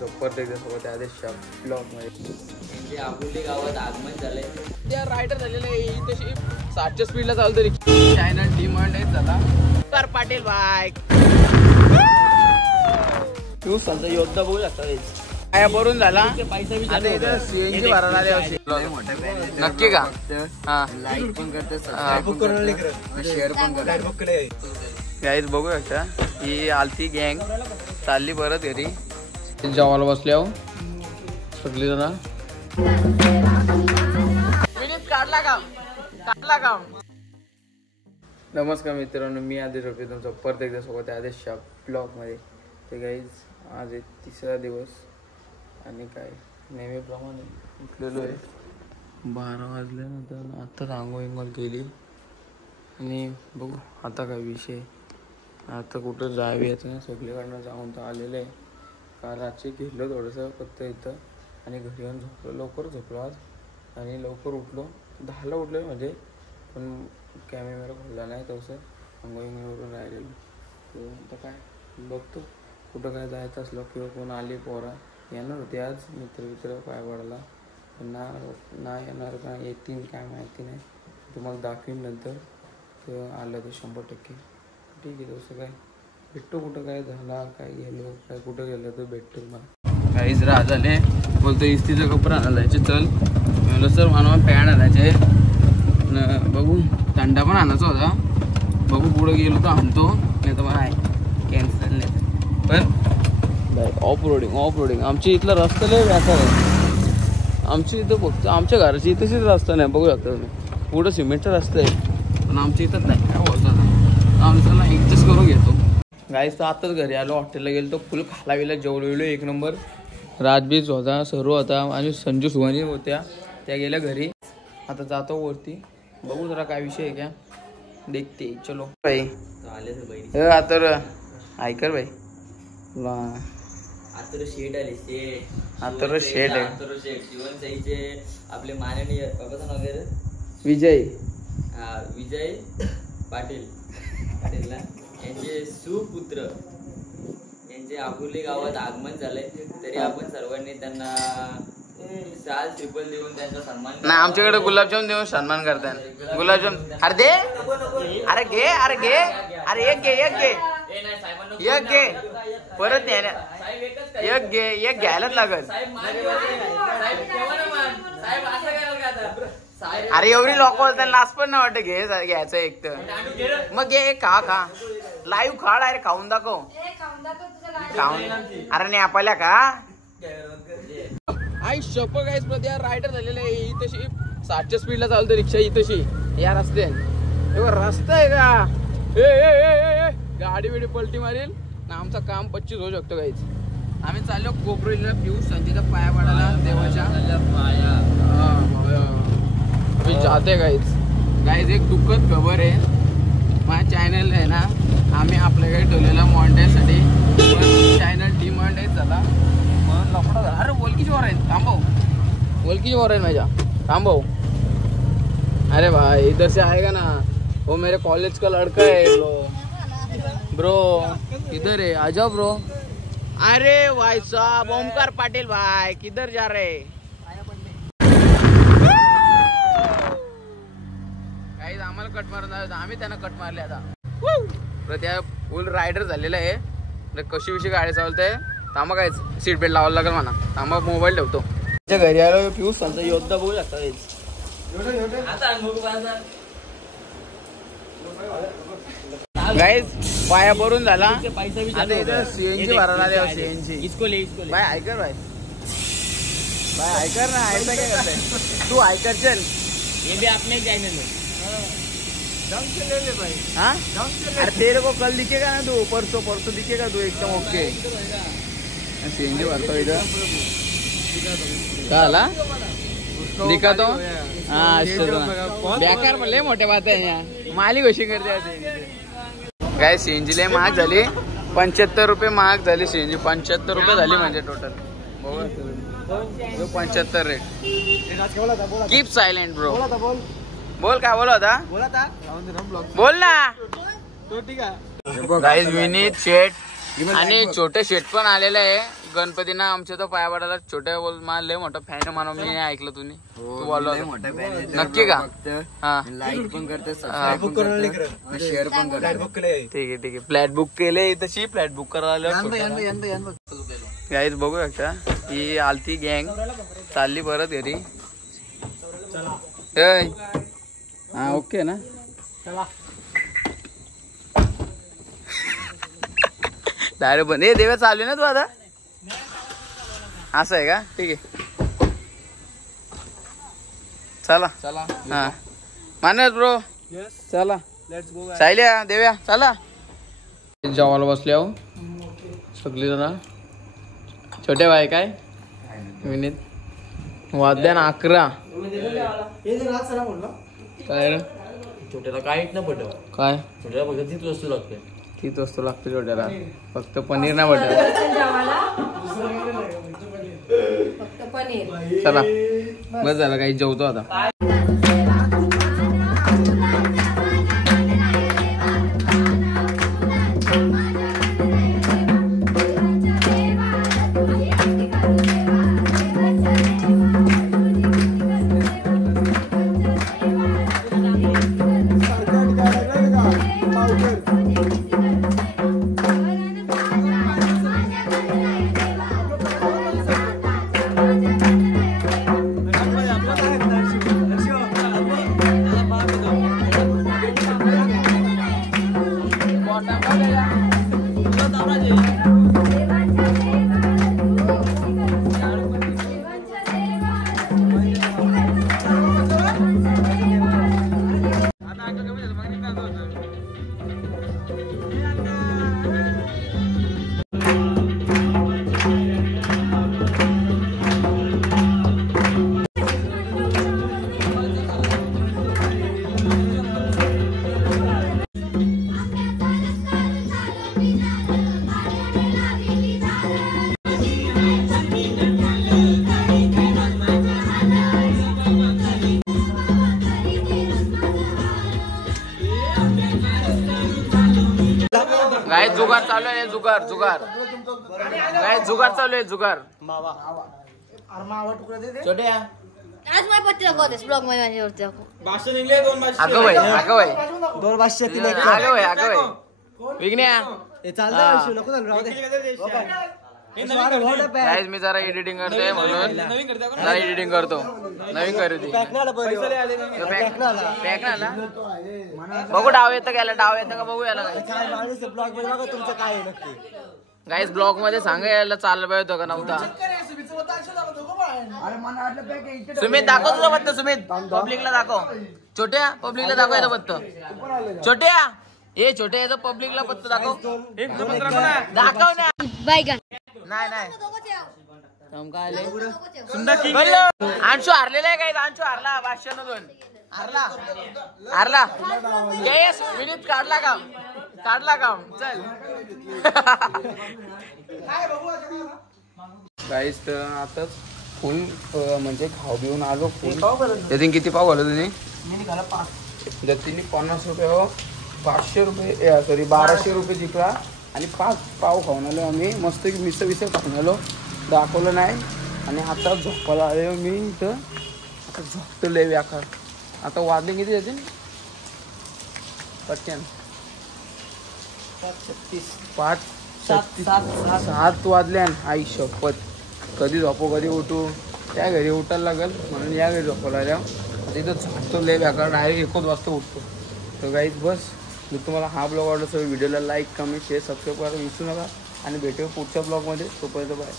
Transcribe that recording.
सोबत आदेश ब्लॉग मध्ये आबुली गावात आगमन झालंय. त्या रायडर झालेलं आहे ही तशी 60च्या स्पीडला चालतो रे. चायनल डिमांड आहे चला कर पाटील बाईक तू संत योद्धा बघू शकता. काय भरून झाला आता इथं सीएनजी भरायला आले होते. नक्की का? हा लाईक पण करते शेअर पण करते. गाईज बघू शकता ही आलती गँग चालली परत घरी. जेवायला बसले आहो सगळी जण. नमस्कार मित्रांनो, मी आदेश रोपे तुमचं परत एकदा सोबत आहे आदेशच्या ब्लॉगमध्ये. ते गाईज आज आहे तिसरा दिवस आणि काय नेहमीप्रमाणे उठलेलो आहे. 12 वाजल्यानंतर आता रांगोळी केली आणि बघू आता काय विषय. आता कुठं जावे येतं ना सगळीकडनं जाऊन तर आलेलं आहे. काल रात्री घेतलं थोडंसं फक्त इथं आणि घरी येऊन झोपलो. लवकर झोपलो आज आणि लवकर उठलो. 10ला उठलो म्हणजे पण कॅमेरा खोलला नाही तसं अंगोईवरून राहिलेलो. तर आता काय बघतो कुठं काय जायचं असलं किंवा कोण आली पोरा येणार होते आज मित्र पाय पडायला ना येणार का येतील काय माहिती नाही. तुम्हाला दाखवीन नंतर किंवा आलं तर 100% ठीक आहे. तसं काय भेटतो कुठं काय झाला काय गेलो काय कुठं गेलं तर भेटतो मला. काहीच राह झाले बोलतो इस्तीचं कपडे आणायचे चल म्हणलं सर मला पॅन्ट आणायचे बघू थंडा पण आणायचा होता. बघू पुढं गेलो तर आणतो नाही तर मग आहे कॅन्सल नाही. पण ऑफ रोडिंग आमच्या इथला रस्ता लय व्यासा आहे. आमच्या इथं फक्त आमच्या घराची इथंच रस्ता नाही बघू शकता तुम्ही. पुढं सिमेंटचा रस्ता आहे पण आमच्या इथंच नाही काय बोलतो आमचं ॲडजस्ट करून घेतो. गाईस तर आताच घरी आलो. हॉटेलला गेलो तो फुल खाला जेवलो एक नंबर. राजबीज होता सर्व होता आणि संजू सुहानी होत्या त्या गेल्या घरी. आता जातो वरती बघू जरा काय विषय आहे क्या देखते. चलो भाई आता ऐकर भाई आता शेट आहे शिवनसाईचे आपले माननीय बाबाचं नाव काय विजय पाटील ना यांचे सुपुत्र यांचे आबुली गावात आगमन झालंय. तरी आपण सर्वांनी त्यांना साल ट्रिपल देऊन त्यांचा सन्मान नाही. आमच्याकडे गुलाबजाम देऊन सन्मान करतात. गुलाबजाम अरे दे अरे एक घे परत एक घ्यायलाच लागल. अरे एवढी लोक बोलतात लाच पण नाही वाटत घ्यायचं एक तर मग घे खा लाईव्ह खा डायरेक्ट खाऊन दाखव. अरे नाही आपल्या का आई शप गाईस प्रति रायडर झालेलं आहे ही तशी 60च्या स्पीडला चालतो रिक्षा ही तशी या रस्त्याने. रस्ता आहे का ए गाडी बिडी पलटी मारेल ना आमचं काम 25 होऊ शकतो गाईच. आम्ही चाललो कोपरीला पिऊ संजीचा पाया पडायला देवाच्या मी जाते गाईज एक दुःखद खबर आहे. माझ्या चॅनल आहे ना आम्ही आपल्याकडे ठेवलेला मॉन्टेसाठी चॅनल डिमांड आहे चला म्हणून लफडा झाला. अरे ओळखीची वर आहे थांबव ओळखीची वर आहे माझ्या थांबव. अरे भाई इधर से आएगा ना वो मेरे कॉलेज का लड़का है ब्रो किधर है आजा ब्रो. अरे भाई साहब ओमकार पाटिल भाई किधर जा रहे. काही आम्हाला कट मारून आम्ही त्यांना कट मारले. आता त्या फुल रायडर झालेला आहे. कशी विषयी गाडी चालते थांबा काहीच सीट बेल्ट लावायला लागेल म्हणा. थांबा मोबाईल ठेवतो. घरी आलो पिऊ संत योद्धा बघू शकता. गाईज पाया भरून झाला आता इथं सीएनजी भरायला आले. सीएनजी भाई ऐकर भाई ऐकर ना ऐसा क्या करता है तू ऐकर चल ये भी अपने चैनल है ले ले भाई. हाँ अरे तेरे को कल दिखेगा ना तू परसों दिखेगा तू एकदम ओके. सीएनजी भरतो इधर झाला दिखा तो हाँ बेकार लय मोठे बात आहे यहाँ माली कशी करते. काय सीएनजी लय महाग झाली 75 रुपये महाग झाली सीएनजी. 75 रुपये झाली म्हणजे total 75 rate. Keep silent bro. बोल काय बोला होता बोल ना. गाईज विनीत शेट आणि छोटे शेट पण आलेलं आहे. गणपती ना आमच्या तो पाया पडायला छोट्या बोल मला लय मोठा फॅन म्हणून मी नाही ऐकलं तुम्ही तू बोललो नक्की का हा लाईक पण करते सबस्क्राईब शेअर पण करते ठीक आहे फ्लॅट बुक केले तशी फ्लॅट बुक करायला गाईज बघू शकता ही आलती गँग चालली परत घरी हा ओके ना डायरेक्ट बंद हे देव्या चालू ना तू आता असं आहे का ठीक आहे चला हा मानस ब्रो चला सायल्या देव्या चला जेवायला बसले आहो सगळी जण छोटे बाय काय विनीत वाद्या ना 11 काय रे छोट्याला काहीच ना पडलं काय छोट्याला फक्त तीच वस्तू लागते तीच वस्तू लागते छोट्याला फक्त पनीर नाही पडत फक्त पनीर चला बस झालं काही जेवतो आता काय जुगार चालू आहे जुगार काय जुगार चालू आहे जुगार छोट्या आज माझ्या पत्ती दाखवतेस ब्लॉग मध्ये माझ्यावरती अगं भाई दोन भाषा अगं भाई विघ्न्या गाईज मी जरा एडिटिंग करतोय म्हणून जरा एडिटिंग करतो नवीन खरेदी बघू डाव येतं का डाव येतं का बघू याला गाईज ब्लॉग मध्ये सांगा यायला चाललं पाहिजे का नव्हता सुमित दाखव तुझं पत्त सुमित पब्लिकला दाखव छोट्या पब्लिकला दाखवायचं पत्त छोट्या ए छोट्या याचं पब्लिकला पत्त दाखव दाखव ना नाही अंशू हारलेला आहे काय अंशू हारला 502 हारला येस विनीत काढला काम चल गाईस तर आताच फुल म्हणजे खाऊ घेऊन आलो फुल त्यातून किती पाव घालू तुम्ही जतीने 50 रुपये 500 रुपये सॉरी 1200 रुपये जिंकला आणि 5 पाव खाऊन आलो आम्ही मस्त मिसळ खाऊन आलो दाखवलं नाही आणि आता झोपायला आलो मी इथं आता झोपतो लय व्याकार आता वाजले किती येतील पटकन 7 वाजल्यान आई शपथ कधी झोपो कधी उठू त्या घरी उठायला लागेल म्हणून या घरी झोपायला आल्या तिथं झोपतो लय व्याकार डायरेक्ट 1 वाजता उठतो तर गाईज बस जर तुम्हाला हा ब्लॉग आवडला तर व्हिडिओला लाईक कमेंट शेअर सबस्क्राईब करायला विसरू नका आणि भेटूया पुढच्या ब्लॉगमध्ये तोपर्यंत बाय.